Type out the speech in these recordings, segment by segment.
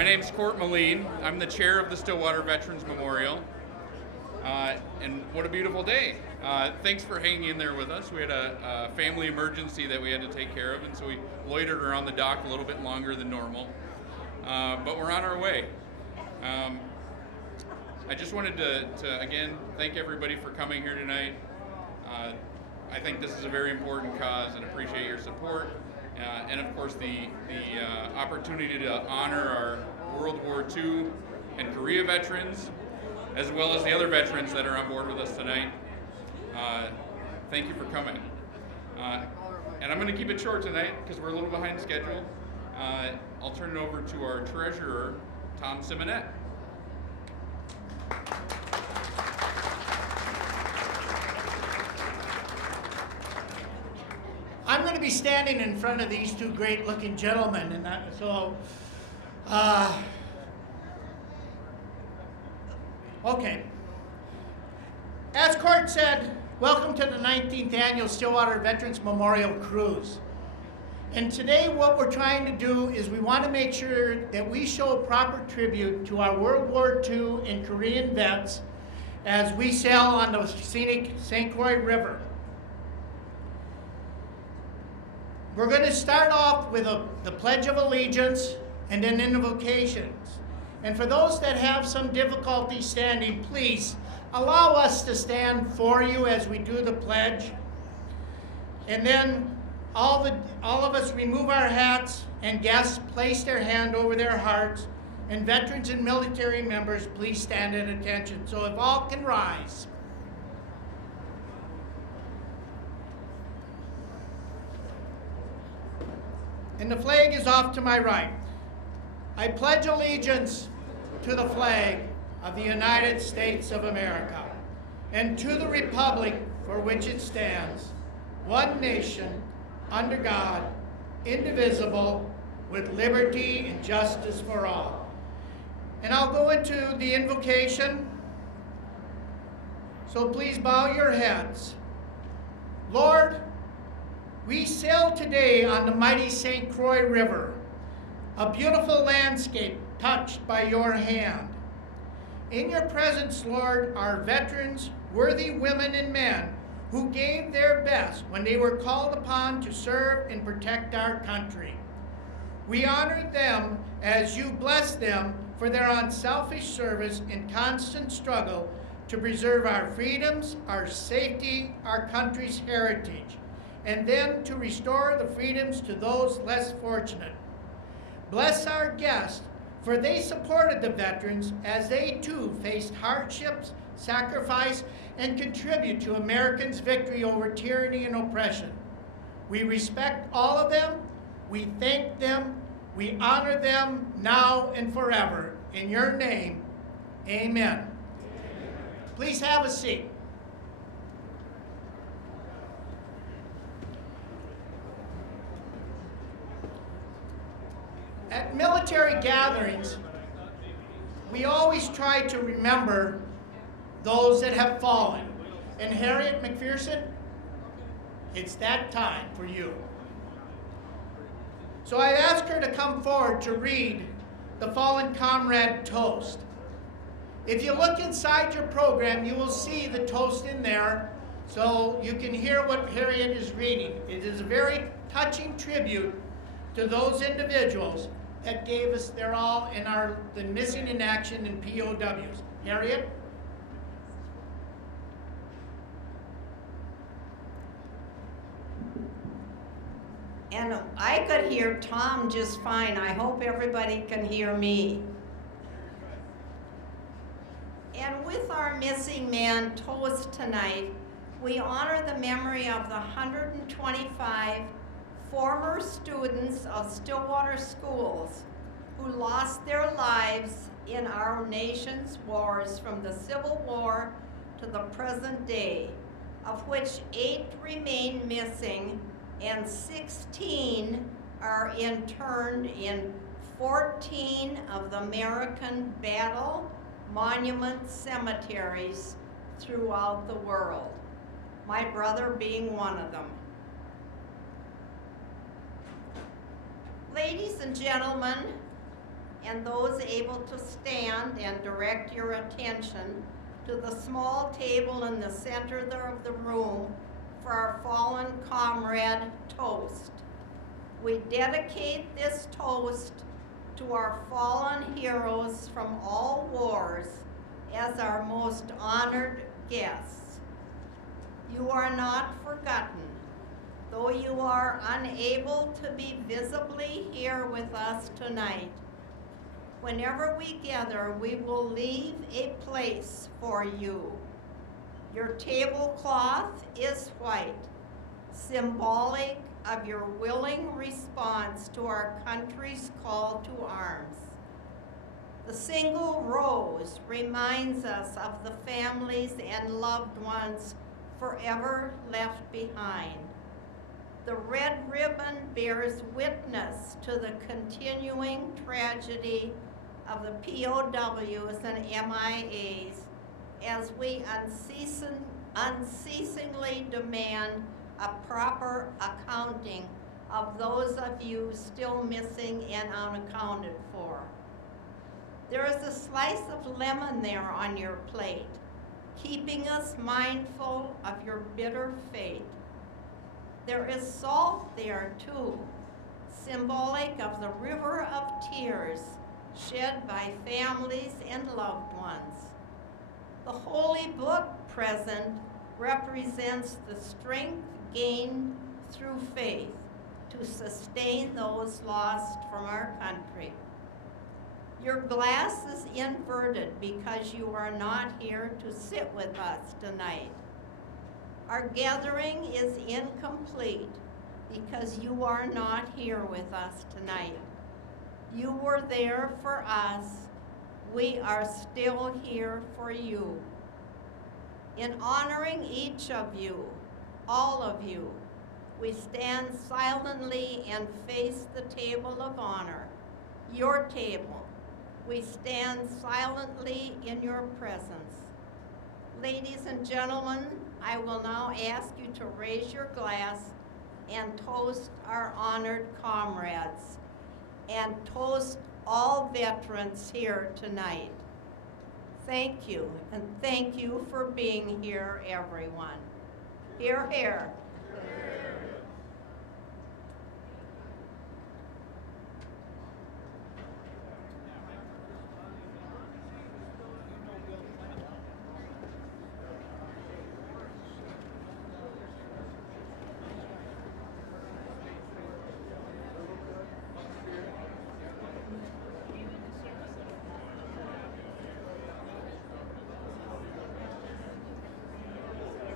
My name's Court Moline. I'm the chair of the Stillwater Veterans Memorial. And what a beautiful day. Thanks for hanging in there with us. We had a family emergency that we had to take care of, and so we loitered around the dock a little bit longer than normal. But we're on our way. I just wanted to again, thank everybody for coming here tonight. I think this is a very important cause and appreciate your support. And of course the opportunity to honor our World War II and Korea veterans, as well as the other veterans that are on board with us tonight. Thank you for coming. And I'm going to keep it short tonight because we're a little behind schedule. I'll turn it over to our treasurer, Tom Simonette. I'm going to be standing in front of these two great-looking gentlemen, and okay. As Court said, welcome to the 19th Annual Stillwater Veterans Memorial Cruise. And today what we're trying to do is we want to make sure that we show proper tribute to our World War II and Korean vets as we sail on the scenic St. Croix River. We're going to start off with the Pledge of Allegiance and then invocations. And for those that have some difficulty standing, please allow us to stand for you as we do the pledge. And then all of us remove our hats, and guests place their hand over their hearts. And veterans and military members, please stand at attention. So if all can rise. And the flag is off to my right. I pledge allegiance to the flag of the United States of America and to the republic for which it stands, one nation, under God, indivisible, with liberty and justice for all. And I'll go into the invocation, so please bow your heads. Lord, we sail today on the mighty St. Croix River, a beautiful landscape touched by your hand. In your presence, Lord, are veterans, worthy women and men who gave their best when they were called upon to serve and protect our country. We honor them as you bless them for their unselfish service and constant struggle to preserve our freedoms, our safety, our country's heritage, and then to restore the freedoms to those less fortunate. Bless our guests, for they supported the veterans as they too faced hardships, sacrifice, and contribute to Americans' victory over tyranny and oppression. We respect all of them, we thank them, we honor them now and forever. In your name, amen. Please have a seat. At military gatherings, we always try to remember those that have fallen. And Harriet McPherson, it's that time for you. So I asked her to come forward to read the Fallen Comrade Toast. If you look inside your program, you will see the toast in there, so you can hear what Harriet is reading. It is a very touching tribute to those individuals that gave us their all in the missing in action and POWs. Harriet? And I could hear Tom just fine. I hope everybody can hear me. And with our missing man toast tonight, we honor the memory of the 125 former students of Stillwater schools who lost their lives in our nation's wars from the Civil War to the present day, of which 8 remain missing and 16 are interned in 14 of the American battle monument cemeteries throughout the world, my brother being one of them. Ladies and gentlemen, and those able to stand and direct your attention to the small table in the center of the room for our fallen comrade toast. We dedicate this toast to our fallen heroes from all wars as our most honored guests. You are not forgotten, though you are unable to be visibly here with us tonight. Whenever we gather, we will leave a place for you. Your tablecloth is white, symbolic of your willing response to our country's call to arms. The single rose reminds us of the families and loved ones forever left behind. The red ribbon bears witness to the continuing tragedy of the POWs and MIAs as we unceasingly demand a proper accounting of those of you still missing and unaccounted for. There is a slice of lemon there on your plate, keeping us mindful of your bitter fate. There is salt there too, symbolic of the river of tears shed by families and loved ones. The holy book present represents the strength gained through faith to sustain those lost from our country. Your glass is inverted because you are not here to sit with us tonight. Our gathering is incomplete because you are not here with us tonight. You were there for us. We are still here for you. In honoring each of you, all of you, we stand silently and face the table of honor, your table. We stand silently in your presence. Ladies and gentlemen, I will now ask you to raise your glass and toast our honored comrades and toast all veterans here tonight. Thank you, and thank you for being here, everyone. Hear, hear.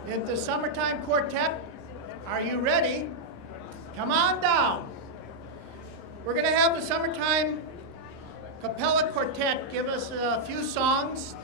If the Summertime Quartet, are you ready? Come on down. We're going to have the Summertime Capella Quartet give us a few songs.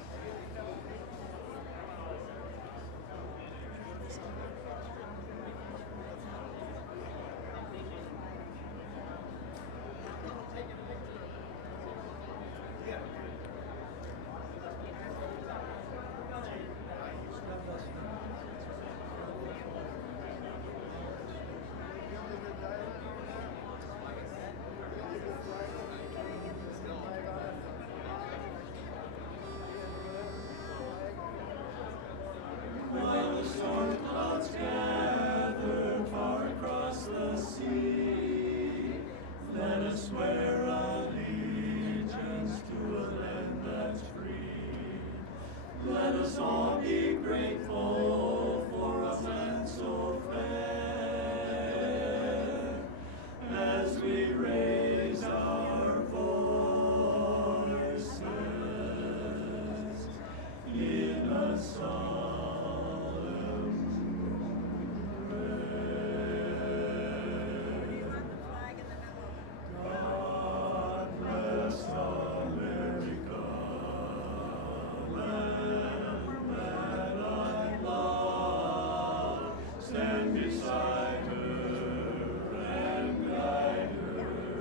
Beside her and guide her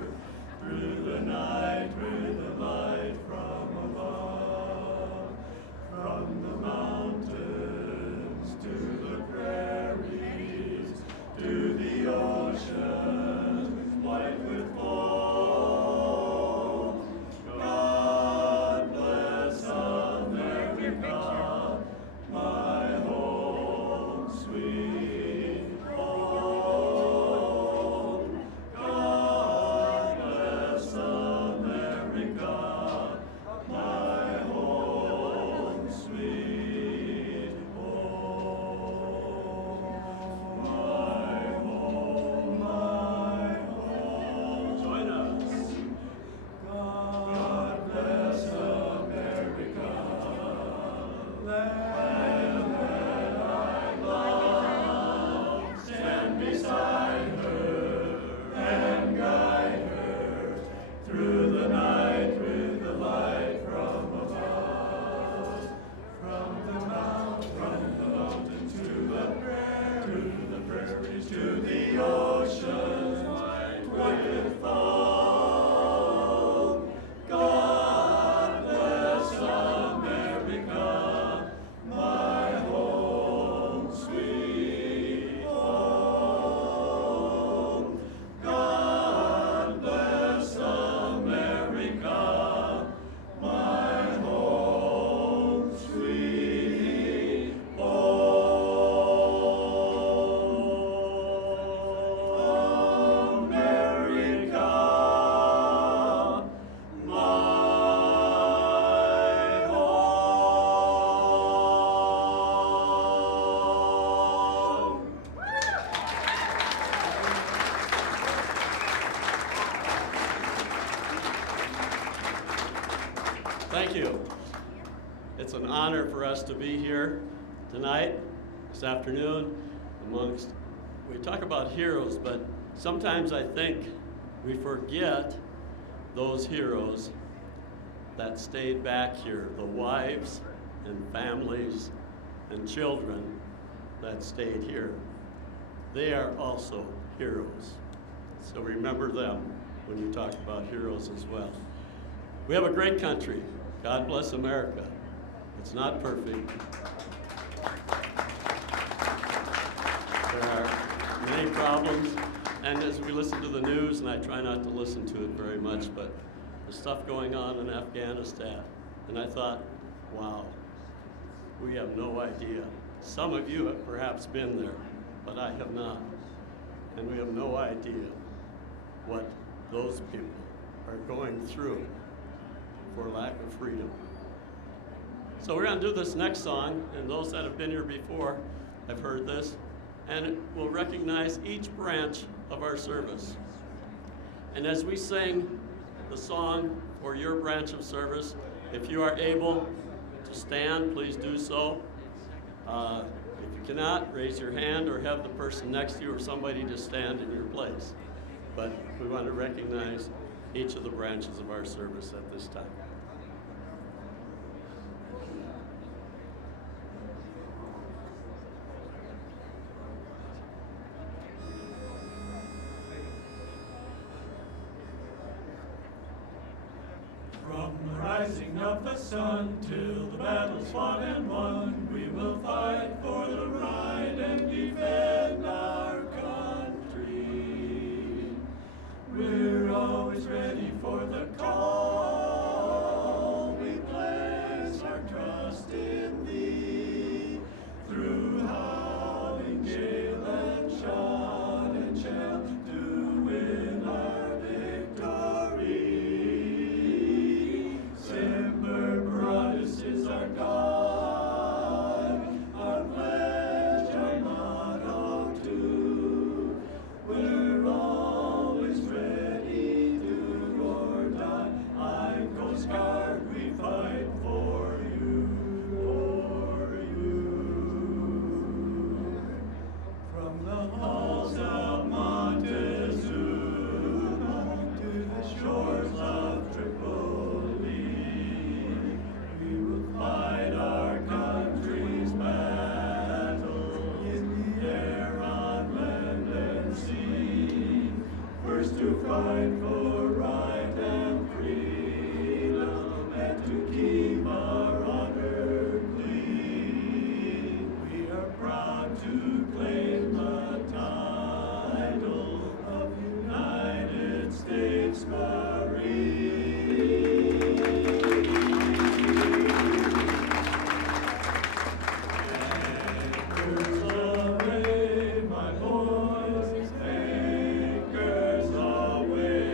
Thank you. It's an honor for us to be here tonight, this afternoon, amongst, we talk about heroes, but sometimes I think we forget those heroes that stayed back here, the wives and families and children that stayed here. They are also heroes. So remember them when you talk about heroes as well. We have a great country. God bless America. It's not perfect. There are many problems, and as we listen to the news, and I try not to listen to it very much, but the stuff going on in Afghanistan, and I thought, wow, we have no idea. Some of you have perhaps been there, but I have not. And we have no idea what those people are going through for lack of freedom. So we're going to do this next song, and those that have been here before have heard this, and we'll recognize each branch of our service. And as we sing the song for your branch of service, if you are able to stand, please do so. If you cannot, raise your hand or have the person next to you or somebody to stand in your place. But we want to recognize each of the branches of our service at this time. From the rising of the sun till the battle's fought and won, we will fight for the right and defend our country. We're always ready for the call. We place our trust in thee. Through howling gale and shot and shell to win our victory. Semper Paratus is our God, our pledge, our motto too. We're always ready, do or die. I'm Coast Guard, we fight for you, for you. From the halls of Montezuma to the shores of Tripoli, we will fight our country's battle in the air, on land and sea. First to fight for right and freedom, and to keep our honor clean. We are proud to claim the title of United States Marine. Anchors aweigh, my boys, anchors aweigh.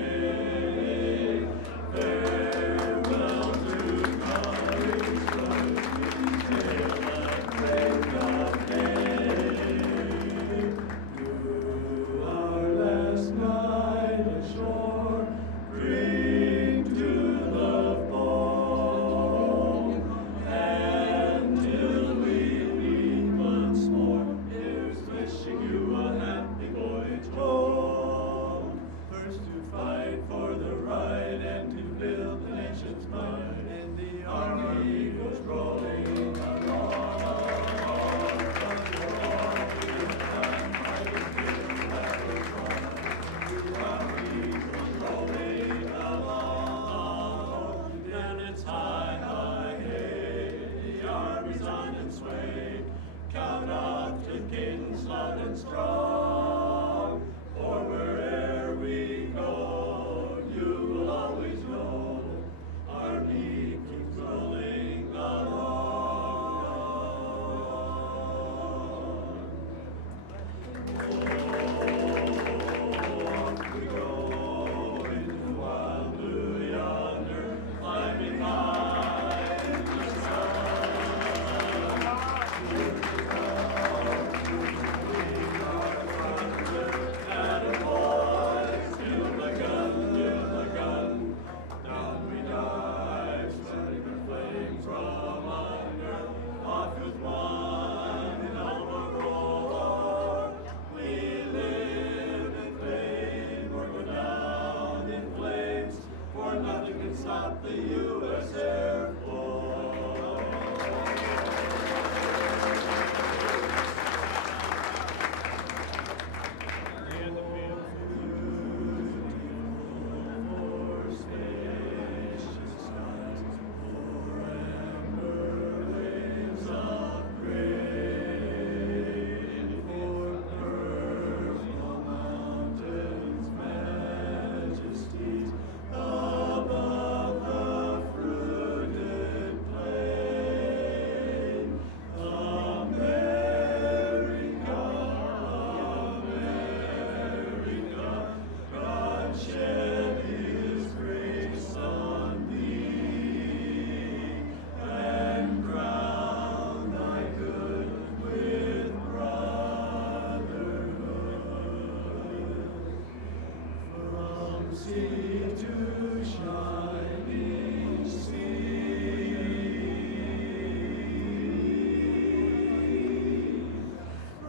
sea to shining sea.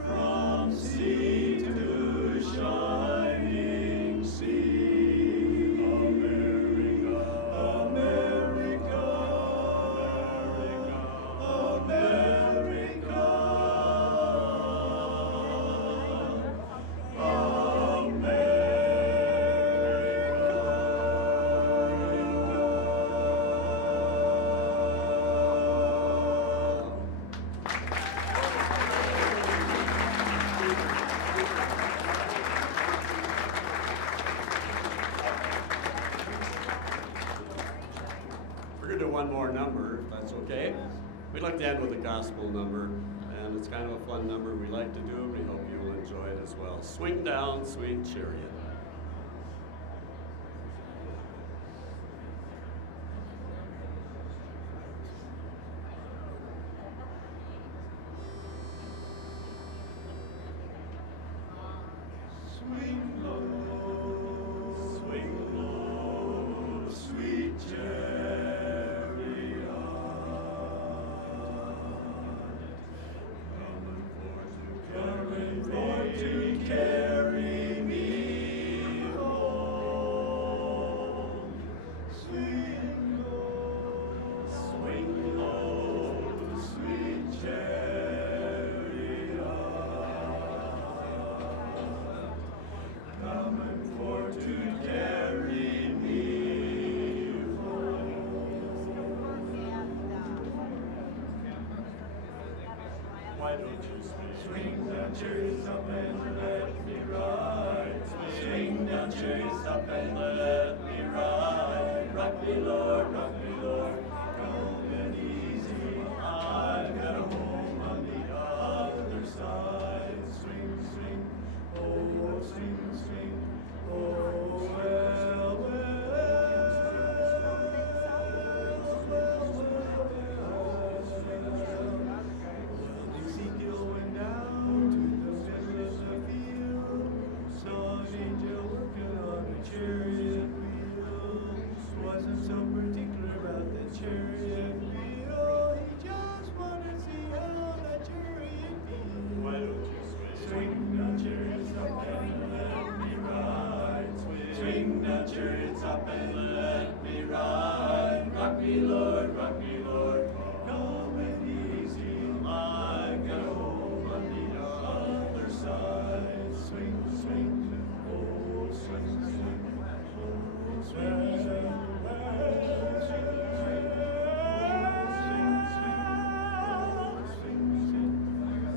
From sea to shining sea. America, America, America, We're going to do one more number, if that's okay. We'd like to end with a gospel number, and it's kind of a fun number we like to do. We hope you'll enjoy it as well. Swing down, sweet chariot. Swing low, sweet chariot, coming for to carry me home. Swing low, sweet chariot, coming for to carry me home. Why don't you Swing down, cherries up and let me ride. Swing down, cherries up and let me ride. Rock me, Lord, come and easy. I've got a home on the other side. Swing, swing, oh, swing, swing, oh, well, Ezekiel went down to the middle of the field, saw an angel working on a chariot wheel. Wasn't so particular about the chariot wheel, he just wanted to see how that chariot feels. Why don't you Swing down, chariots up and let me ride. Swing down, chariots up and let me ride. Rock me, Lord, come and easy. I've got a home on the other side. Swing, swing, oh, swing, swing, oh, swing, swing,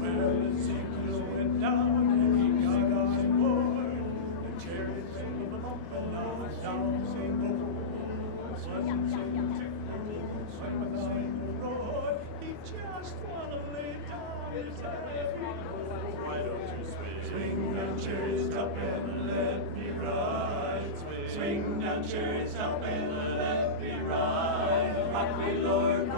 well, Ezekiel went down and he got on board. The chariot sang of a bump and now it's down, sing oh. Swing beside the road. He just wanna lay down his head. Why don't you Swing down, chariots up and let me ride. Swing down, chariots up and let me ride. Rock me, Lord,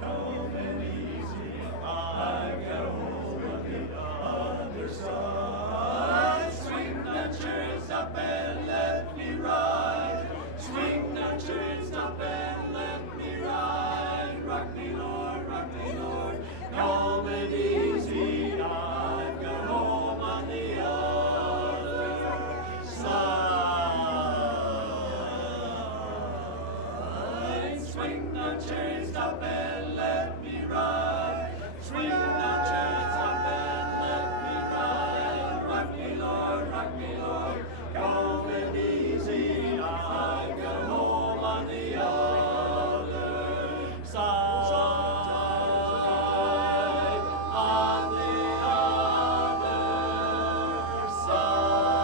come and easy. I've got a home on the other side. Swing down, chariots up and let me ride. Swing down, chariots up and let me ride. Rock me, Lord, calm and easy. I've got home on the other side. Swing down, chariots up and let me ride. Swing down, chariots up and let me ride. Rock me, Lord, calm and easy. I've got home on the other side. On the other side.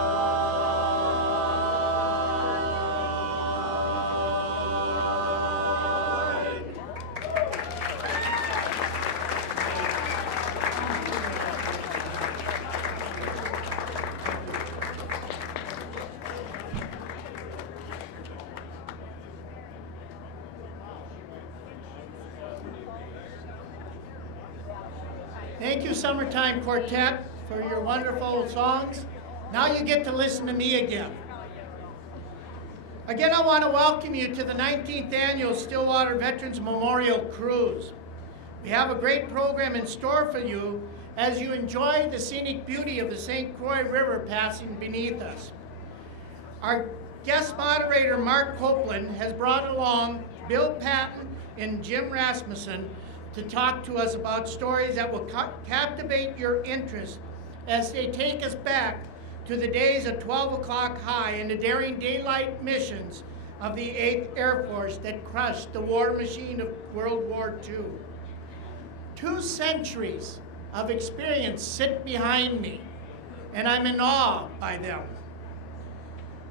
Thank you, Summertime Quartet, for your wonderful songs. Now you get to listen to me again. Again, I want to welcome you to the 19th Annual Stillwater Veterans Memorial Cruise. We have a great program in store for you as you enjoy the scenic beauty of the St. Croix River passing beneath us. Our guest moderator, Mark Copeland, has brought along Bill Patton and Jim Rasmussen to talk to us about stories that will captivate your interest as they take us back to the days of 12 o'clock high and the daring daylight missions of the 8th Air Force that crushed the war machine of World War II. 2 centuries of experience sit behind me, and I'm in awe by them.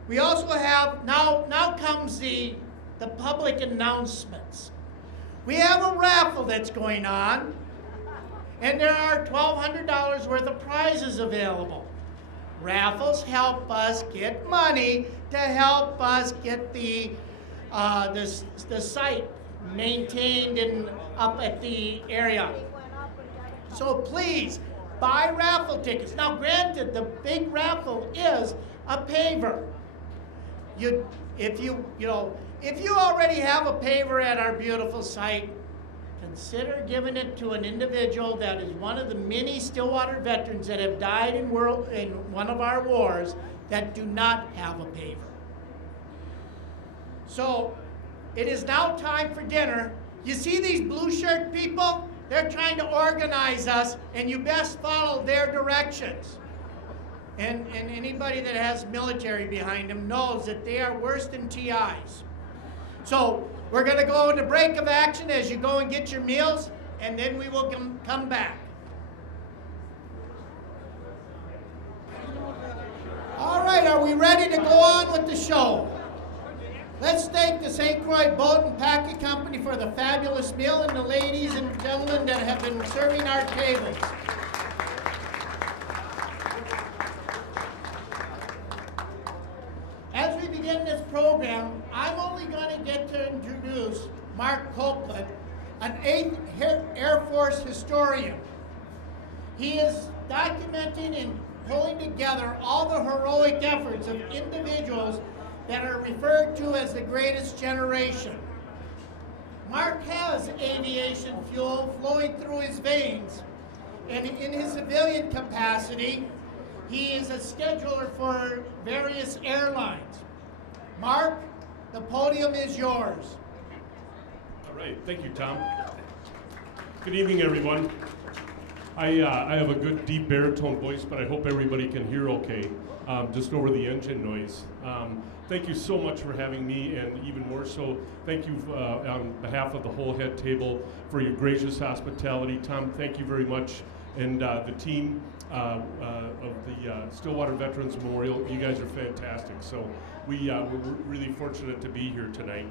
We also have, now comes the public announcements. We have a raffle that's going on, and there are $1,200 worth of prizes available. Raffles help us get money to help us get the site maintained and up at the area. So please buy raffle tickets. Now, granted, the big raffle is a paver. If you already have a paver at our beautiful site, consider giving it to an individual that is one of the many Stillwater veterans that have died in one of our wars that do not have a paver. So it is now time for dinner. You see these blue shirt people? They're trying to organize us, and you best follow their directions. And anybody that has military behind them knows that they are worse than TIs. So we're going to go into break of action as you go and get your meals, and then we will come back. All right, are we ready to go on with the show? Let's thank the St. Croix Boat and Packet Company for the fabulous meal and the ladies and gentlemen that have been serving our tables. As we begin this program, I'm only going to get to introduce Mark Copeland, an 8th Air Force historian. He is documenting and pulling together all the heroic efforts of individuals that are referred to as the greatest generation. Mark has aviation fuel flowing through his veins, and in his civilian capacity, he is a scheduler for various airlines. Mark, the podium is yours. All right, thank you, Tom. Good evening, everyone. I have a good deep baritone voice, but I hope everybody can hear okay, just over the engine noise. Thank you so much for having me, and even more so, thank you on behalf of the whole head table for your gracious hospitality. Tom, thank you very much, and the team of the Stillwater Veterans Memorial. You guys are fantastic. So we're really fortunate to be here tonight.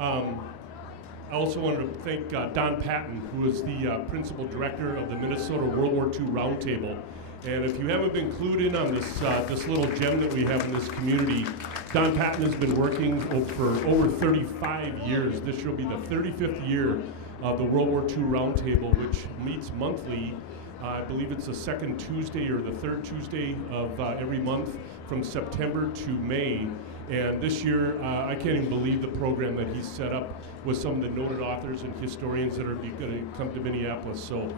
I also wanted to thank Don Patton, who is the principal director of the Minnesota World War II Roundtable. And if you haven't been clued in on this little gem that we have in this community, Don Patton has been working for over 35 years. This will be the 35th year of the World War II Roundtable, which meets monthly. I believe it's the second Tuesday or the third Tuesday of every month from September to May. And this year, I can't even believe the program that he's set up with some of the noted authors and historians that are going to come to Minneapolis. So,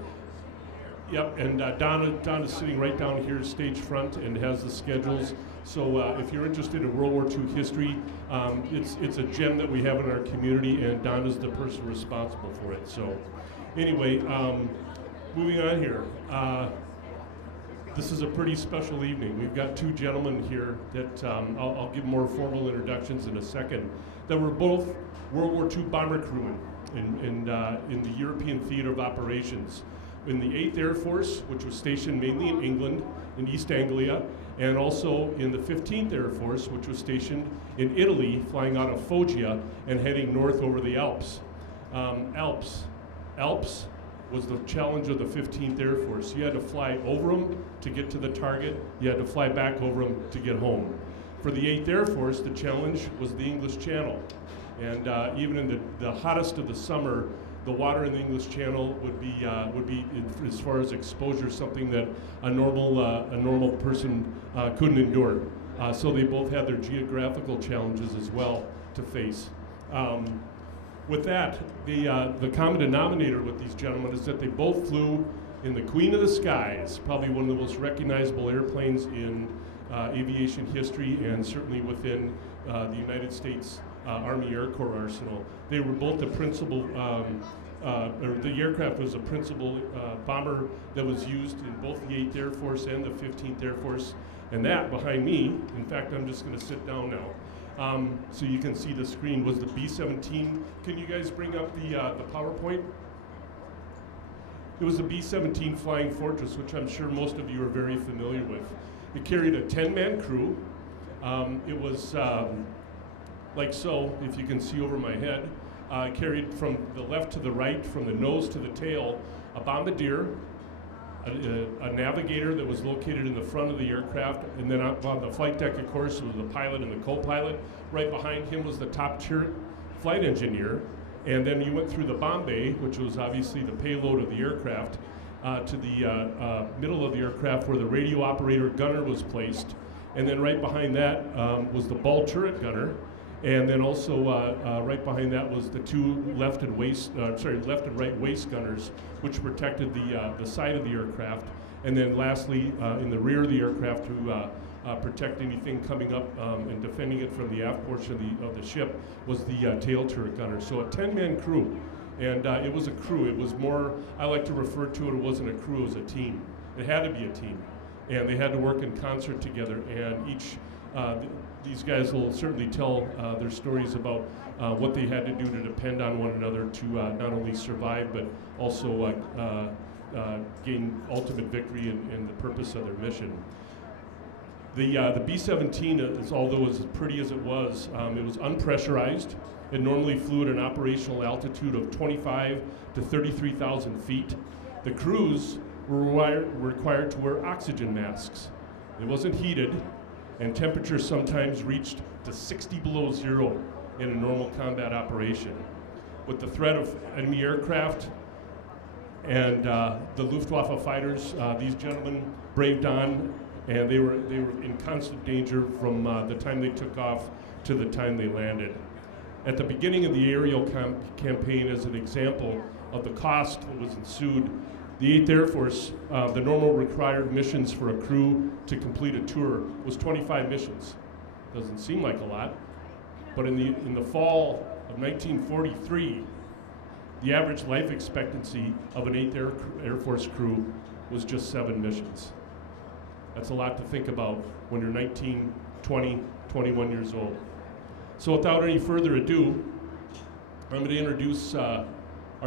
yep, and Don is sitting right down here stage front and has the schedules. So if you're interested in World War II history, it's a gem that we have in our community, and Don is the person responsible for it. So anyway, moving on here. This is a pretty special evening. We've got 2 gentlemen here that I'll give more formal introductions in a second, that were both World War II bomber crewmen in the European theater of operations. In the 8th Air Force, which was stationed mainly in England, in East Anglia, and also in the 15th Air Force, which was stationed in Italy, flying out of Foggia and heading north over the Alps. Alps was the challenge of the 15th Air Force. You had to fly over them to get to the target. You had to fly back over them to get home. For the 8th Air Force, the challenge was the English Channel. And even in the hottest of the summer, the water in the English Channel would be as far as exposure, something that a normal person couldn't endure. So they both had their geographical challenges as well to face. With that, the common denominator with these gentlemen is that they both flew in the Queen of the Skies, probably one of the most recognizable airplanes in aviation history and certainly within the United States Army Air Corps arsenal. They were both the principal, or the aircraft was a principal bomber that was used in both the 8th Air Force and the 15th Air Force. And that behind me, in fact, I'm just going to sit down now, so you can see the screen, was the B-17. Can you guys bring up the PowerPoint? It was the B-17 Flying Fortress, which I'm sure most of you are very familiar with. It carried a 10-man crew. It was like so, if you can see over my head, carried from the left to the right, from the nose to the tail, a bombardier, a navigator that was located in the front of the aircraft, and then on the flight deck, of course, was the pilot and the co-pilot. Right behind him was the top-tier flight engineer, and then you went through the bomb bay, which was obviously the payload of the aircraft, to the middle of the aircraft where the radio operator gunner was placed, and then right behind that was the ball turret gunner, and then also right behind that was the two left and right waist gunners, which protected the side of the aircraft, and then lastly in the rear of the aircraft to protect anything coming up and defending it from the aft portion of the ship was the tail turret gunner. So a 10-man crew, and it was a crew. It was more, I like to refer to it wasn't a crew, it was a team. It had to be a team, and they had to work in concert together, and each these guys will certainly tell their stories about what they had to do to depend on one another to not only survive but also gain ultimate victory in the purpose of their mission. The B-17, although as pretty as it was unpressurized. It normally flew at an operational altitude of 25 to 33,000 feet. The crews were required to wear oxygen masks. It wasn't heated, and temperatures sometimes reached to 60 below zero in a normal combat operation. With the threat of enemy aircraft and the Luftwaffe fighters, these gentlemen braved on, and they were in constant danger from the time they took off to the time they landed. At the beginning of the aerial campaign, as an example of the cost that was ensued, the 8th Air Force, the normal required missions for a crew to complete a tour was 25 missions. Doesn't seem like a lot, but in the fall of 1943, the average life expectancy of an 8th Air Force crew was just 7 missions. That's a lot to think about when you're 19, 20, 21 years old. So without any further ado, I'm going to introduce our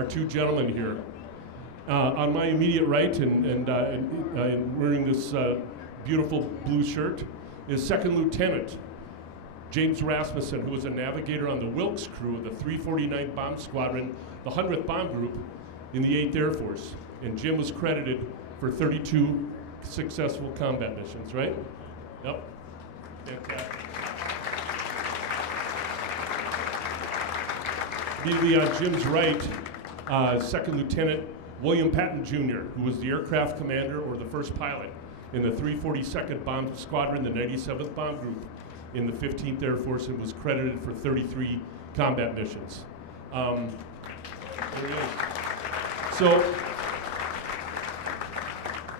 two gentlemen here. On my immediate right, and wearing this beautiful blue shirt, is Second Lieutenant James Rasmussen, who was a navigator on the Wilkes crew of the 349th Bomb Squadron, the 100th Bomb Group in the 8th Air Force. And Jim was credited for 32 successful combat missions, right? Yep. Fantastic. Immediately on Jim's right, Second Lieutenant William Patton Jr., who was the aircraft commander or the first pilot in the 342nd Bomb Squadron, the 97th Bomb Group in the 15th Air Force, and was credited for 33 combat missions. There he is. So,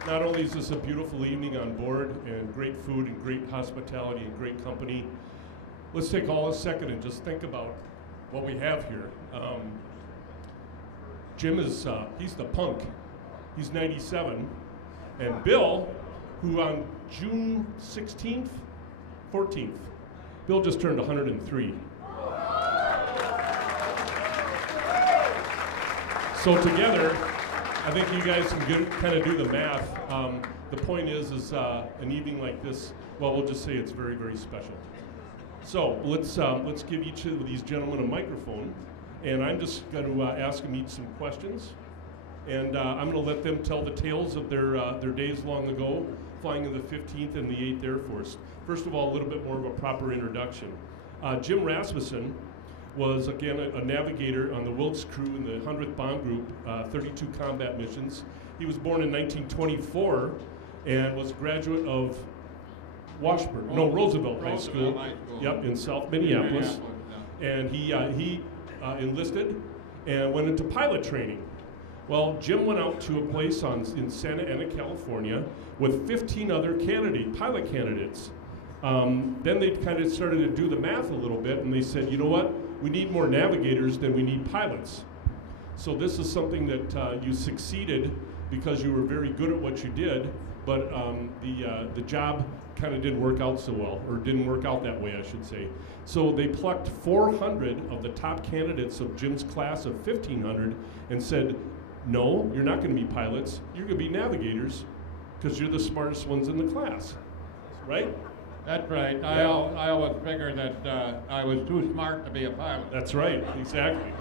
not only is this a beautiful evening on board and great food and great hospitality and great company, let's take all a second and just think about what we have here. Jim is, he's the punk. He's 97. And Bill, who on June 16th, 14th, Bill just turned 103. So together, I think you guys can kind of do the math. The point is an evening like this, well, we'll just say it's very, very special. So let's give each of these gentlemen a microphone, and I'm just going to ask them each some questions, and I'm going to let them tell the tales of their days long ago, flying in the 15th and the 8th Air Force. First of all, a little bit more of a proper introduction. Jim Rasmussen was, again, a navigator on the Wilkes crew in the 100th Bomb Group, 32 combat missions. He was born in 1924 and was a graduate of Washburn, no, Roosevelt High School. High School. Yep, in South Minneapolis. And he enlisted and went into pilot training. Well, Jim went out to a place in Santa Ana, California, with 15 other pilot candidates. Then they kind of started to do the math a little bit, and they said, you know what? We need more navigators than we need pilots. So this is something that you succeeded because you were very good at what you did, but the job kind of didn't work out so well, or didn't work out that way, I should say. So they plucked 400 of the top candidates of Jim's class of 1,500 and said, no, you're not going to be pilots, you're going to be navigators because you're the smartest ones in the class, right? That's right. I always figured that I was too smart to be a pilot. That's right, exactly.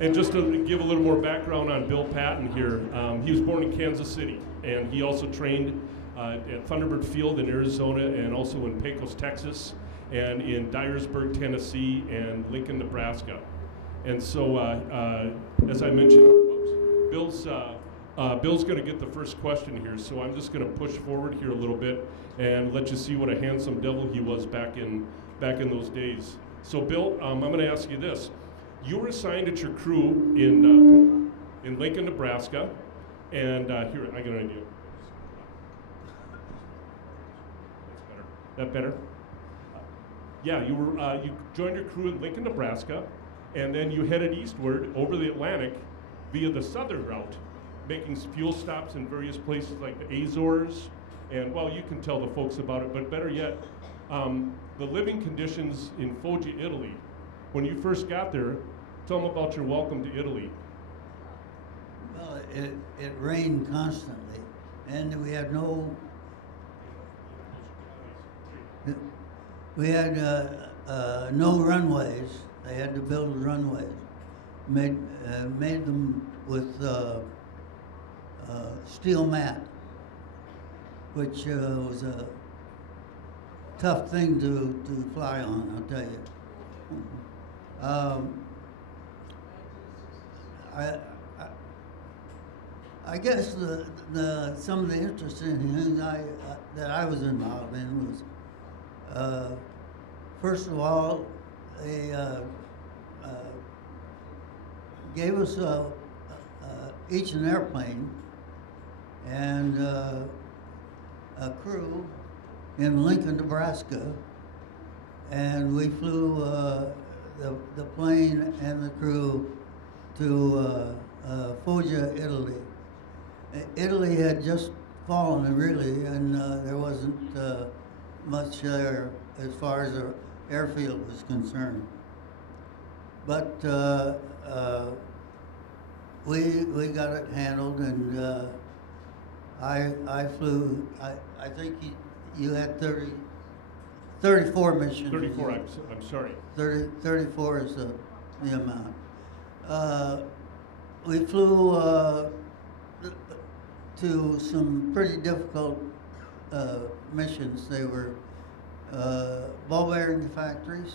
And just to give a little more background on Bill Patton here, he was born in Kansas City, and he also trained at Thunderbird Field in Arizona, and also in Pecos, Texas, and in Dyersburg, Tennessee, and Lincoln, Nebraska. And so, as I mentioned, Bill's going to get the first question here, so I'm just going to push forward here a little bit and let you see what a handsome devil he was back in those days. So, Bill, I'm going to ask you this: you were assigned at your crew in Lincoln, Nebraska, and here I got an idea. That better? Yeah, you joined your crew in Lincoln, Nebraska, and then you headed eastward over the Atlantic via the southern route, making fuel stops in various places like the Azores, and well, you can tell the folks about it, but better yet, the living conditions in Foggia, Italy. When you first got there, tell them about your welcome to Italy. Well, it rained constantly, and we had no runways. They had to build runways. Made them with steel mat, which was a tough thing to fly on, I'll tell you. I guess some of the interesting things that I was involved in was, first of all, they gave us each an airplane and a crew in Lincoln, Nebraska, and we flew the plane and the crew to Foggia, Italy. Italy had just fallen, really, and there wasn't much there as far as the airfield was concerned. But we got it handled, and I flew. I think you had 34 missions. 34. I'm sorry. 34 is the amount. We flew to some pretty difficult missions. They were ball bearing factories.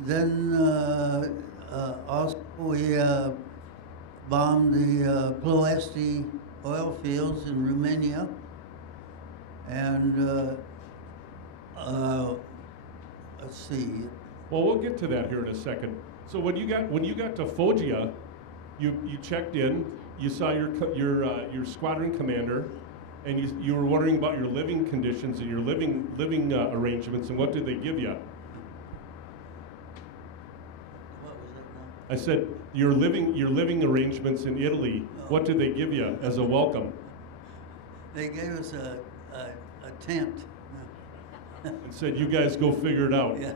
Then also we bombed the Ploesti oil fields in Romania, and let's see. Well, we'll get to that here in a second. So when you got to Foggia, you checked in. You saw your squadron commander, and you were wondering about your living conditions and your living arrangements. And what did they give you? What was it now? I said your living arrangements in Italy. What did they give you as a welcome? They gave us a tent. And said, "You guys go figure it out." Yeah.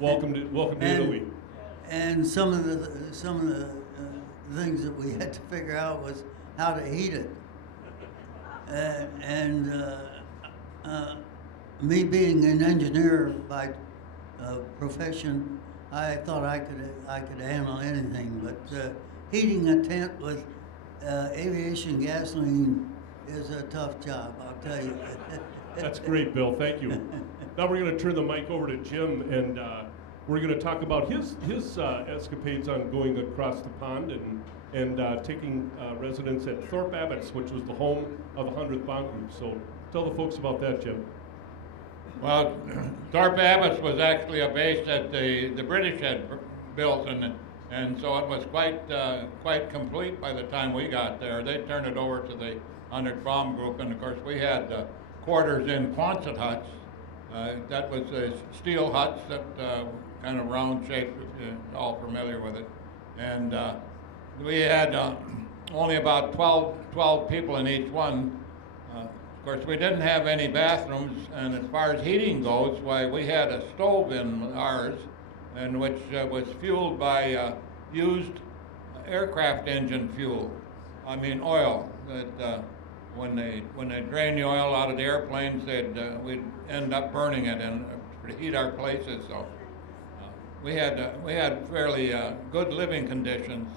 Welcome to Italy. And some of the things that we had to figure out was how to heat it. Me being an engineer by profession, I thought I could handle anything. But heating a tent with aviation gasoline is a tough job, I'll tell you. That's great, Bill. Thank you. Now we're going to turn the mic over to Jim, and We're going to talk about his escapades on going across the pond and taking residence at Thorpe Abbott's, which was the home of the 100th Bond Group. So tell the folks about that, Jim. Well, Thorpe Abbott's was actually a base that the British had built, and so it was quite complete by the time we got there. They turned it over to the 100th Bomb Group, and of course we had quarters in Quonset huts. That was steel huts that kind of round shaped, if you're all familiar with it. And we had only about 12 people in each one. Of course, we didn't have any bathrooms, and as far as heating goes, why, we had a stove in ours, and which was fueled by used aircraft engine fuel. I mean oil. That when they drain the oil out of the airplanes, we'd end up burning it and to heat our places. So we had fairly good living conditions,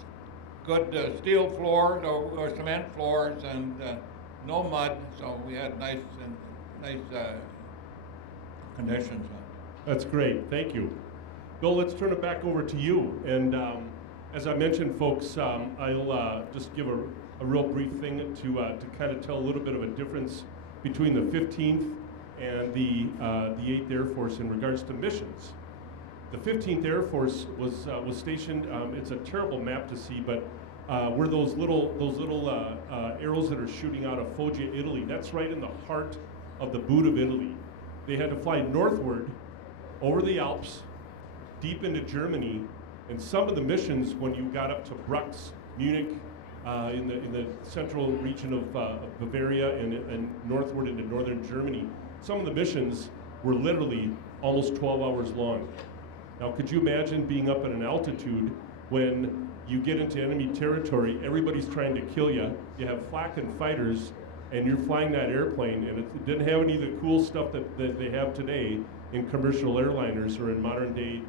good steel floors or cement floors, and no mud, so we had nice conditions. That's great, thank you. Bill, let's turn it back over to you. And as I mentioned, folks, I'll just give a real brief thing to kind of tell a little bit of a difference between the 15th and the 8th Air Force in regards to missions. The 15th Air Force was stationed, it's a terrible map to see, but were those little arrows that are shooting out of Foggia, Italy. That's right in the heart of the boot of Italy. They had to fly northward over the Alps, deep into Germany, and some of the missions, when you got up to Brux, Munich, in the central region of Bavaria and northward into northern Germany, some of the missions were literally almost 12 hours long. Now, could you imagine being up at an altitude when you get into enemy territory, everybody's trying to kill you, you have flak and fighters, and you're flying that airplane, and it didn't have any of the cool stuff that they have today in commercial airliners or in modern day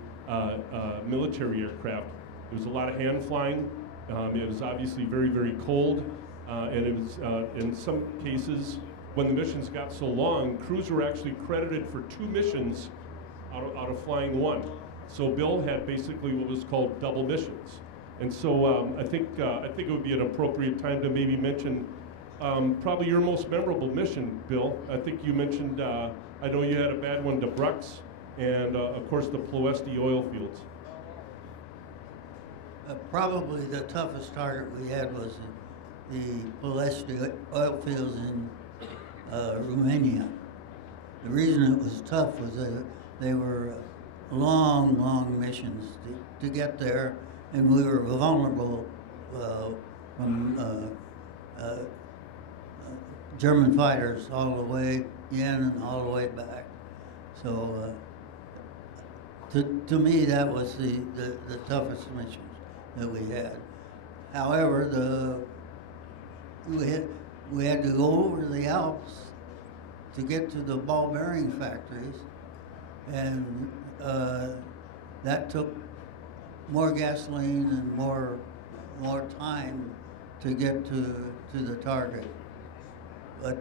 military aircraft. There was a lot of hand flying. It was obviously very, very cold, and it was, in some cases, when the missions got so long, crews were actually credited for 2 missions out of flying 1. So Bill had basically what was called double missions. And so I think it would be an appropriate time to maybe mention probably your most memorable mission, Bill. I think you mentioned, I know you had a bad one to Brux, and of course the Ploesti oil fields. Probably the toughest target we had was the Ploesti oil fields in Romania. The reason it was tough was that they were long missions to get there, and we were vulnerable from German fighters all the way in and all the way back. So to me, that was the toughest missions that we had. However, we had to go over the Alps to get to the ball bearing factories, and that took more gasoline and more time to get to the target. But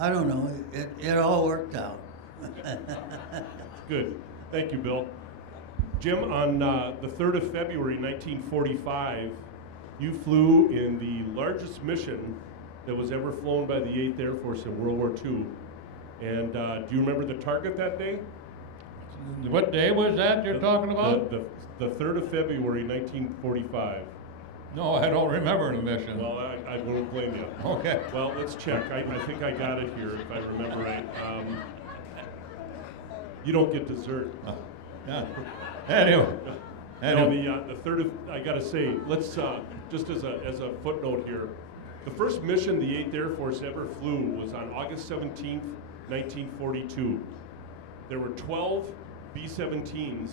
I don't know, it all worked out. Good, thank you, Bill. Jim, on the 3rd of February 1945, you flew in the largest mission that was ever flown by the 8th Air Force in World War II. And do you remember the target that day? What day was that you're talking about? The 3rd of February 1945. No, I don't remember the mission. Well, I won't blame you. Okay. Well, let's check. I think I got it here, if I remember right. You don't get dessert. Yeah. Anyway. No, the 3rd of, I gotta say, let's, just as a footnote here, the first mission the 8th Air Force ever flew was on August 17th, 1942. There were 12 B-17s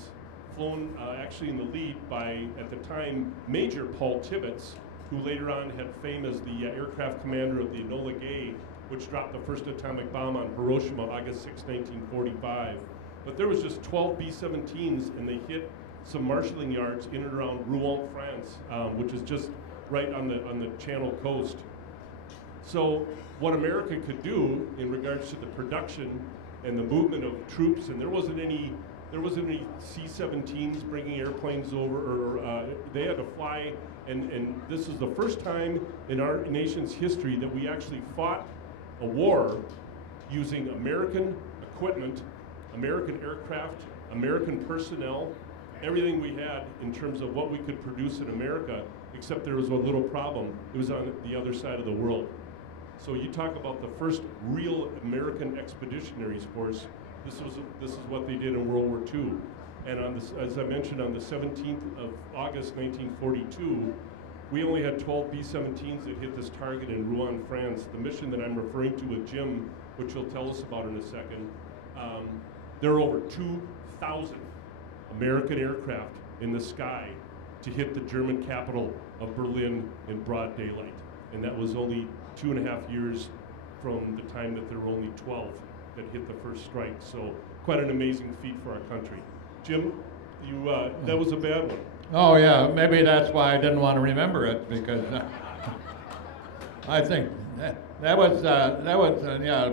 flown actually in the lead by, at the time, Major Paul Tibbets, who later on had fame as the aircraft commander of the Enola Gay, which dropped the first atomic bomb on Hiroshima August 6, 1945. But there was just 12 B-17s, and they hit some marshalling yards in and around Rouen, France, which is just right on the Channel coast. So what America could do in regards to the production and the movement of troops, and there wasn't any C-17s bringing airplanes over, or they had to fly, and this is the first time in our nation's history that we actually fought a war using American equipment, American aircraft, American personnel, everything we had in terms of what we could produce in America, except there was a little problem. It was on the other side of the world. So you talk about the first real American expeditionary force. This is what they did in World War II. And on this, as I mentioned, on the 17th of August 1942, we only had 12 B-17s that hit this target in Rouen, France. The mission that I'm referring to with Jim, which he'll tell us about in a second, there are over 2,000 American aircraft in the sky to hit the German capital of Berlin in broad daylight. And that was only 2.5 years from the time that there were only 12 that hit the first strike. So quite an amazing feat for our country. Jim, that was a bad one. Oh yeah, maybe that's why I didn't want to remember it, because I think that was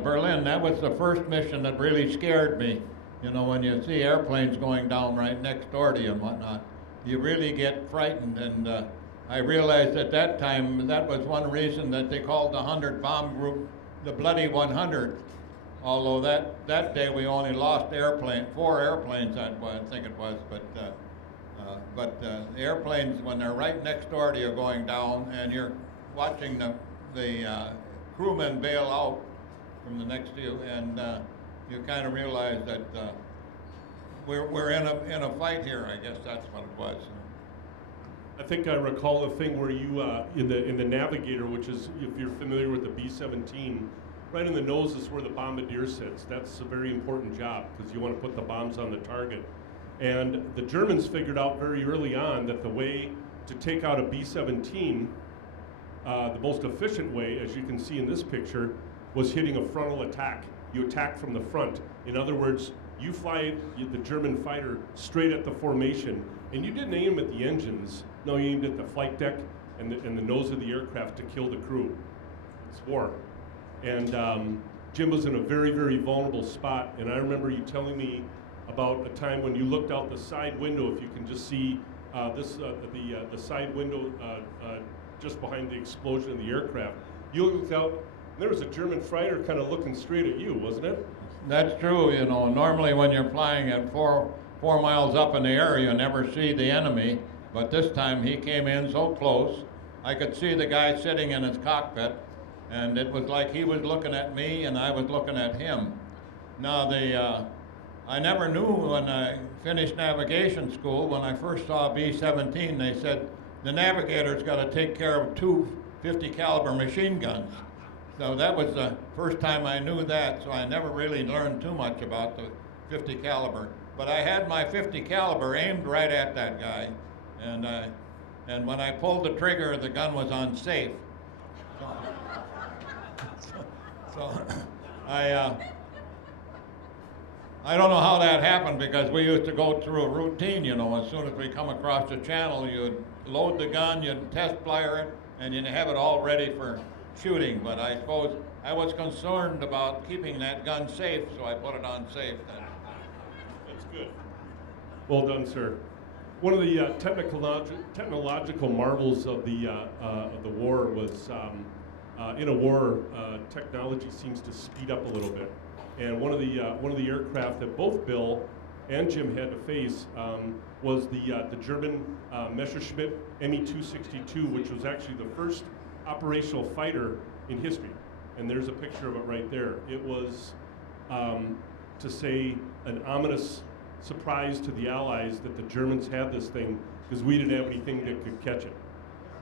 Berlin. That was the first mission that really scared me. You know, when you see airplanes going down right next door to you and whatnot, you really get frightened. And I realized at that time that was one reason that they called the 100 bomb group the Bloody 100. Although that day we only lost 4 airplanes, I think it was, but the airplanes, when they're right next door to you going down, and you're watching the crewmen bail out from the next to you, and you kind of realize that we're in a fight here. I guess that's what it was. I think I recall the thing where you in the Navigator, which is, if you're familiar with the B-17, right in the nose is where the bombardier sits. That's a very important job because you want to put the bombs on the target. And the Germans figured out very early on that the way to take out a B-17, the most efficient way, as you can see in this picture, was hitting a frontal attack. You attack from the front. In other words, you fly the German fighter straight at the formation, and you didn't aim at the engines. No, you aimed at the flight deck and the nose of the aircraft to kill the crew. It's war. And Jim was in a very, very vulnerable spot, and I remember you telling me about a time when you looked out the side window. If you can just see the side window just behind the explosion of the aircraft. You looked out, and there was a German fighter kind of looking straight at you, wasn't it? That's true. You know, normally when you're flying at 4 miles up in the air, you never see the enemy. But this time he came in so close, I could see the guy sitting in his cockpit, and it was like he was looking at me and I was looking at him. Now I never knew when I finished navigation school, when I first saw B-17, they said the navigator's got to take care of 2 50 caliber machine guns. So that was the first time I knew that, so I never really learned too much about the 50 caliber. But I had my 50 caliber aimed right at that guy, and when I pulled the trigger, the gun was unsafe. So I don't know how that happened, because we used to go through a routine, you know, as soon as we come across the channel, you'd load the gun, you'd test fire it, and you'd have it all ready for shooting. But I suppose I was concerned about keeping that gun safe, so I put it on safe then. That's good. Well done, sir. One of the technological marvels of the war was in a war, technology seems to speed up a little bit. And one of the aircraft that both Bill and Jim had to face was the German Messerschmitt Me-262, which was actually the first operational fighter in history. And there's a picture of it right there. It was, to say, an ominous surprise to the Allies that the Germans had this thing, because we didn't have anything that could catch it.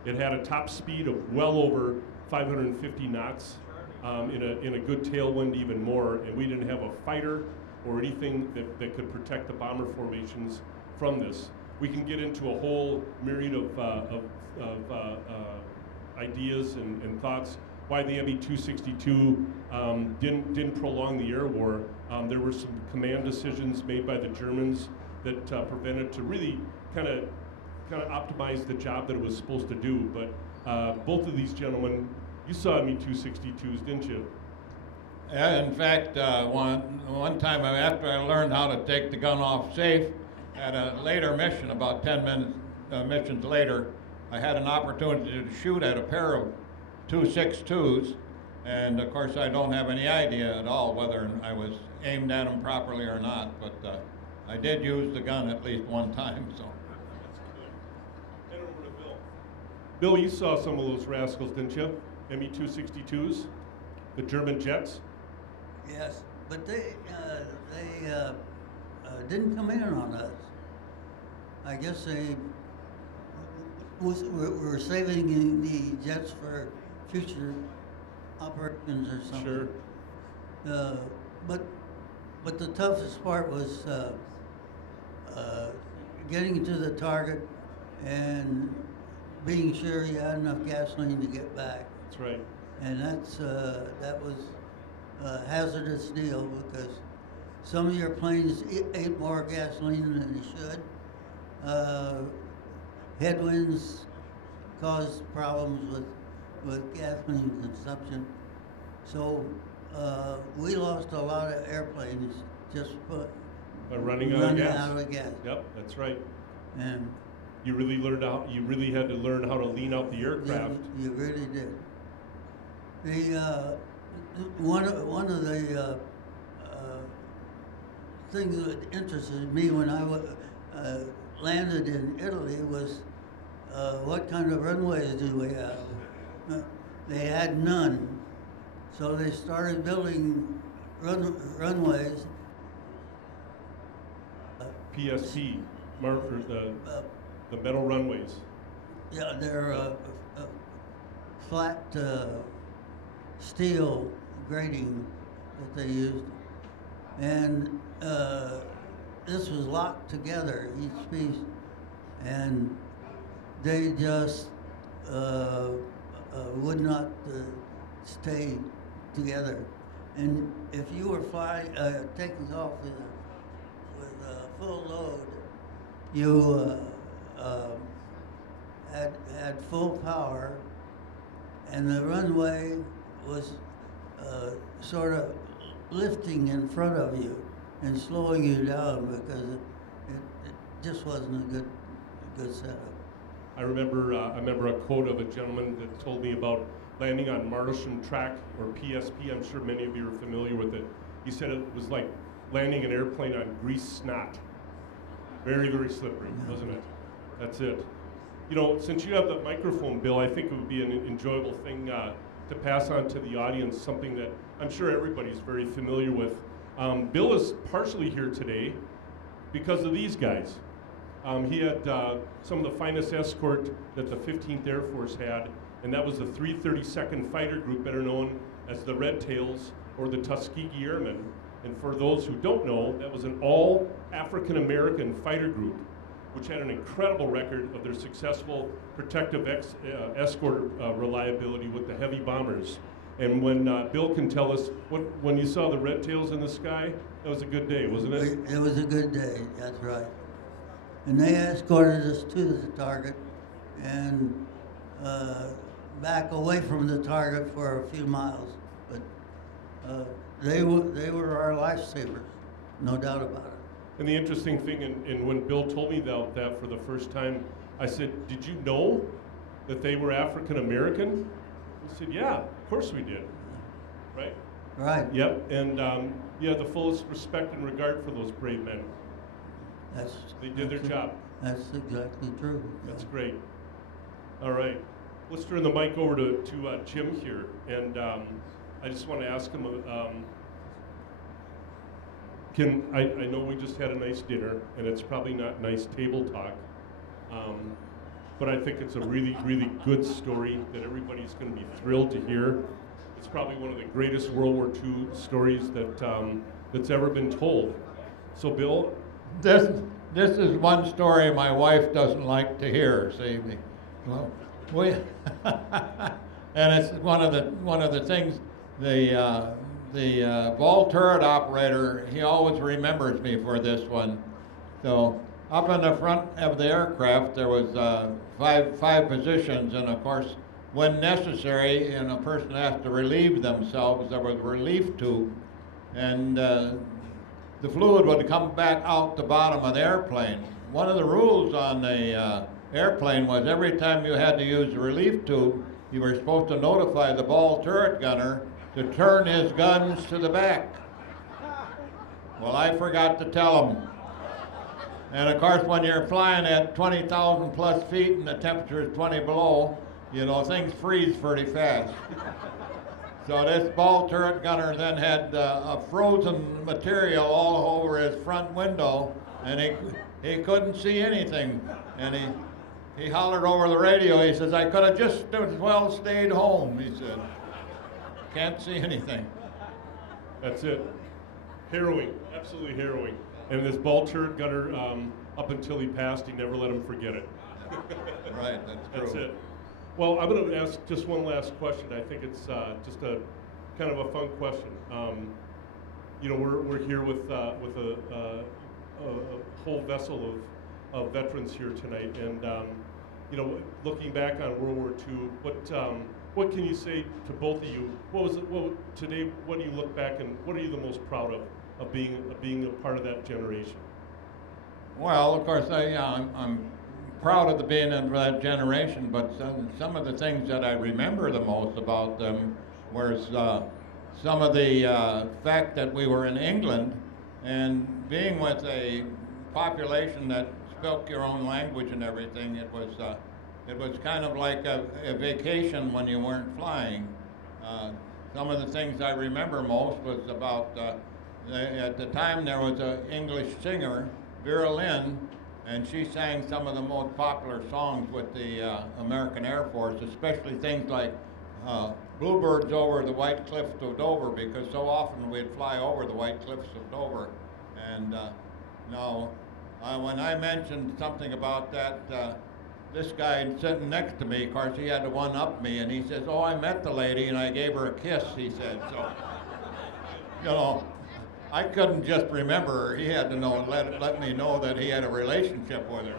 It had a top speed of well over 550 knots, in a good tailwind even more, and we didn't have a fighter or anything that could protect the bomber formations from this. We can get into a whole myriad of ideas and thoughts why the Me-262 didn't prolong the air war. There were some command decisions made by the Germans that prevented to really kind of optimize the job that it was supposed to do. But both of these gentlemen, you saw Me-262s, didn't you? Yeah, in fact, one time after I learned how to take the gun off safe, at a later mission, about 10 minutes missions later, I had an opportunity to shoot at a pair of 2.62s, and of course I don't have any idea at all whether I was aimed at them properly or not, but I did use the gun at least one time. So. Head over to Bill. Bill, you saw some of those rascals, didn't you? ME-262s, the German jets. Yes, but they didn't come in on us. I guess they were saving the jets for future operations or something. Sure. But the toughest part was getting to the target and being sure you had enough gasoline to get back. That's right. And that was a hazardous deal because some of your planes ate more gasoline than they should. Headwinds caused problems with gasoline consumption. So we lost a lot of airplanes just By running out of gas. out of gas. Yep, that's right. And You really had to learn how to lean out the aircraft. you really did. The one of the things that interested me when I landed in Italy was what kind of runways do we have? They had none, so they started building runways. PSP, marker the metal runways. Yeah, they're flat steel grating that they used, and this was locked together, each piece, and they just would not stay together. And if you were taking off with full load, you had full power, and the runway was sort of lifting in front of you and slowing you down because it just wasn't a good setup. I remember a quote of a gentleman that told me about landing on Martian track, or PSP. I'm sure many of you are familiar with it. He said it was like landing an airplane on grease snot. Very, very slippery, wasn't it? That's it. You know, since you have the microphone, Bill, I think it would be an enjoyable thing to pass on to the audience, something that I'm sure everybody's very familiar with. Bill is partially here today because of these guys. He had some of the finest escort that the 15th Air Force had, and that was the 332nd Fighter Group, better known as the Red Tails or the Tuskegee Airmen. And for those who don't know, that was an all African-American fighter group, which had an incredible record of their successful protective escort reliability with the heavy bombers. And when Bill can tell us, when you saw the Red Tails in the sky, that was a good day, wasn't it? It was a good day, that's right. And they escorted us to the target and back away from the target for a few miles. But they were our lifesavers, no doubt about it. And the interesting thing, and when Bill told me about that for the first time, I said, "Did you know that they were African American?" He said, "Yeah, of course we did." Right? Right. Yep. And you have the fullest respect and regard for those brave men. They did their job. That's exactly true. That's great. All right. Let's turn the mic over to Jim here, and I just want to ask him. I know we just had a nice dinner, and it's probably not nice table talk, but I think it's a really, really good story that everybody's going to be thrilled to hear. It's probably one of the greatest World War II stories that's ever been told. So, Bill, This is one story my wife doesn't like to hear. See, well, and it's one of the things. The ball turret operator, he always remembers me for this one. So up in the front of the aircraft, there was five positions, and of course, when necessary and a person has to relieve themselves, there was a relief tube, and the fluid would come back out the bottom of the airplane. One of the rules on the airplane was every time you had to use the relief tube, you were supposed to notify the ball turret gunner to turn his guns to the back. Well, I forgot to tell him. And of course, when you're flying at 20,000 plus feet and the temperature is 20 below, you know, things freeze pretty fast. So this ball turret gunner then had a frozen material all over his front window, and he couldn't see anything. And he hollered over the radio, he says, "I could have just as well stayed home," he said. Can't see anything. That's it. Harrowing, absolutely harrowing. And this ball turret gunner, up until he passed, he never let him forget it. Right, that's true. That's it. Well, I'm going to ask just one last question. I think it's just a kind of a fun question. You know, we're here with a whole vessel of veterans here tonight, and you know, looking back on World War II, what can you say to both of you? Today? What do you look back and what are you the most proud of being a part of that generation? Well, of course, I'm proud of being in that generation, but some of the things that I remember the most about them was some of the fact that we were in England and being with a population that spoke your own language and everything. It was kind of like a vacation when you weren't flying. Some of the things I remember most was about at the time there was an English singer, Vera Lynn, and she sang some of the most popular songs with the American Air Force, especially things like Bluebirds Over the White Cliffs of Dover, because so often we'd fly over the White Cliffs of Dover. And now, when I mentioned something about that, this guy sitting next to me, of course, he had to one-up me, and he says, "Oh, I met the lady, and I gave her a kiss," he said. So, you know, I couldn't just remember her. He had to know, let me know that he had a relationship with her.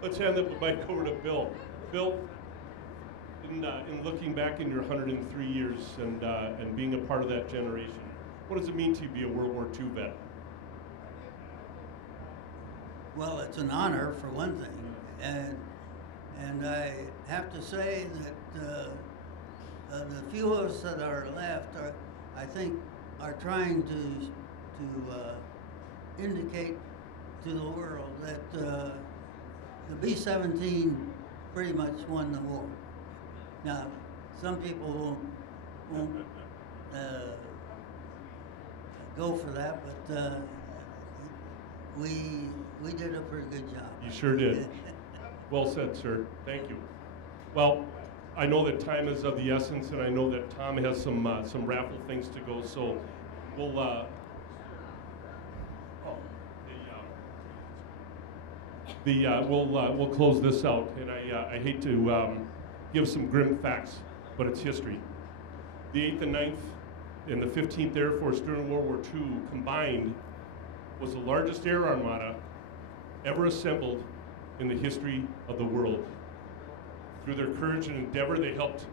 Let's hand the mic over to Bill. Bill, in looking back in your 103 years and being a part of that generation, what does it mean to be a World War II vet? Well, it's an honor for one thing, and I have to say that the few of us that are left I think, are trying to indicate to the world that the B-17 pretty much won the war. Now, some people won't go for that, but we did a pretty good job. You sure did. Well said, sir. Thank you. Well, I know that time is of the essence, and I know that Tom has some raffle things to go. So we'll we'll close this out. And I hate to give some grim facts, but it's history. The 8th and 9th and the 15th Air Force during World War II combined was the largest air armada ever assembled in the history of the world. Through their courage and endeavor, they helped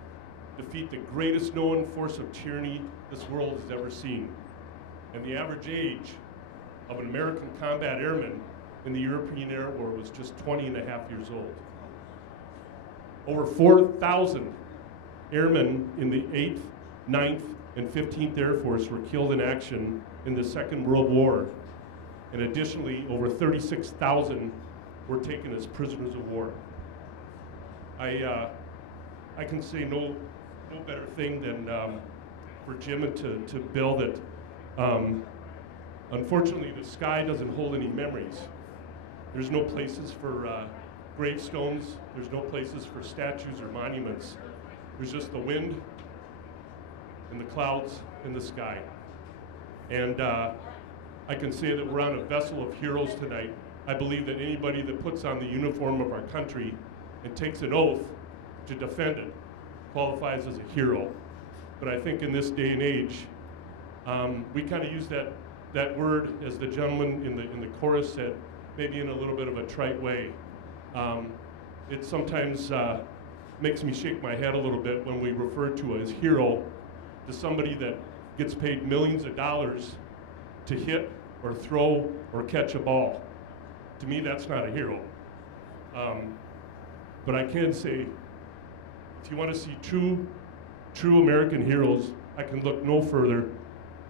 defeat the greatest known force of tyranny this world has ever seen. And the average age of an American combat airman in the European Air War was just 20 and a half years old. Over 4,000 airmen in the 8th, 9th, and 15th Air Force were killed in action in the Second World War. And additionally, over 36,000 were taken as prisoners of war. I can say no better thing than for Jim and to Bill that unfortunately the sky doesn't hold any memories. There's no places for gravestones. There's no places for statues or monuments. There's just the wind and the clouds in the sky. And I can say that we're on a vessel of heroes tonight. I believe that anybody that puts on the uniform of our country and takes an oath to defend it qualifies as a hero. But I think in this day and age, we kind of use that word, as the gentleman in the chorus said, maybe in a little bit of a trite way. it sometimes makes me shake my head a little bit when we refer to as hero to somebody that gets paid millions of dollars to hit or throw or catch a ball. To me, that's not a hero. But I can say, if you want to see true American heroes, I can look no further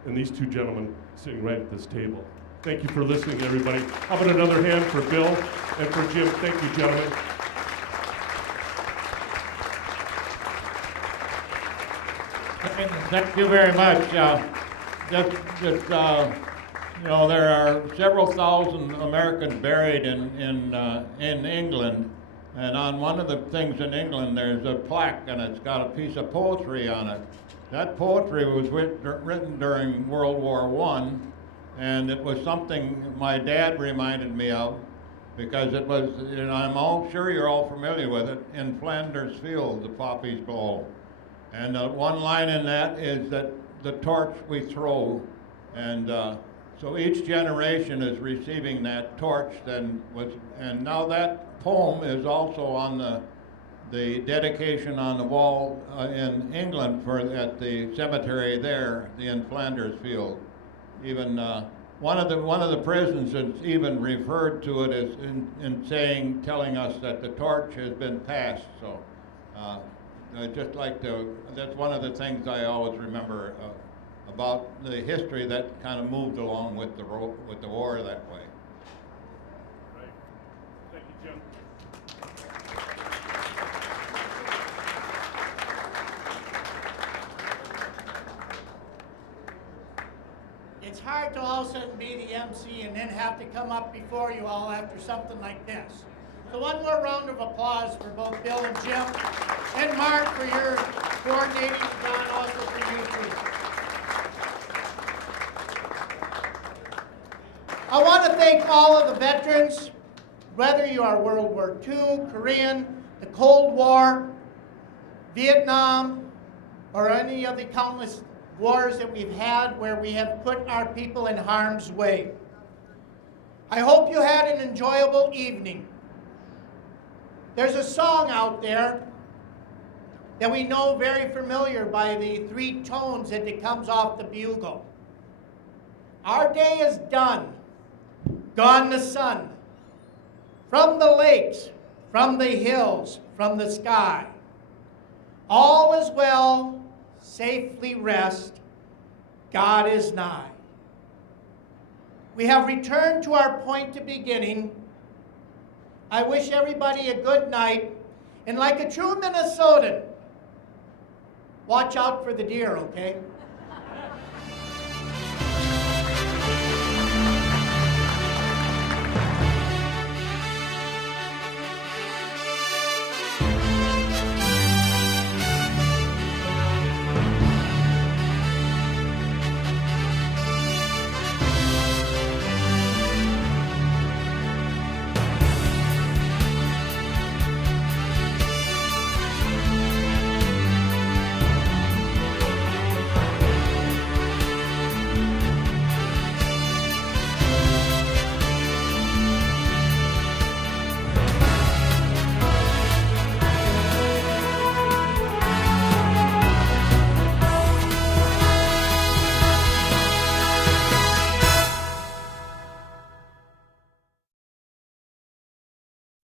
than these two gentlemen sitting right at this table. Thank you for listening, everybody. How about another hand for Bill and for Jim? Thank you, gentlemen. Thank you very much. You know, there are several thousand Americans buried in England, and on one of the things in England, there's a plaque, and it's got a piece of poetry on it. That poetry was written during World War I, and it was something my dad reminded me of, because it was, and I'm all sure you're all familiar with it, in Flanders Field, the poppies blow. And one line in that is that the torch we throw, and so each generation is receiving that torch. And now that poem is also on the dedication on the wall in England at the cemetery there in Flanders Field. Even one of the prisons has even referred to it as in telling us that the torch has been passed. So. Just like that's one of the things I always remember about the history that kind of moved along with the war that way. Right. Thank you, Jim. It's hard to all of a sudden be the MC and then have to come up before you all after something like this. So one more round of applause for both Bill and Jim, and Mark for your coordinating, and Don also for you too. I want to thank all of the veterans, whether you are World War II, Korean, the Cold War, Vietnam, or any of the countless wars that we've had where we have put our people in harm's way. I hope you had an enjoyable evening. There's a song out there that we know very familiar by the three tones that it comes off the bugle. Our day is done, gone the sun, from the lakes, from the hills, from the sky. All is well, safely rest, God is nigh. We have returned to our point of beginning. I wish everybody a good night, and like a true Minnesotan, watch out for the deer, okay?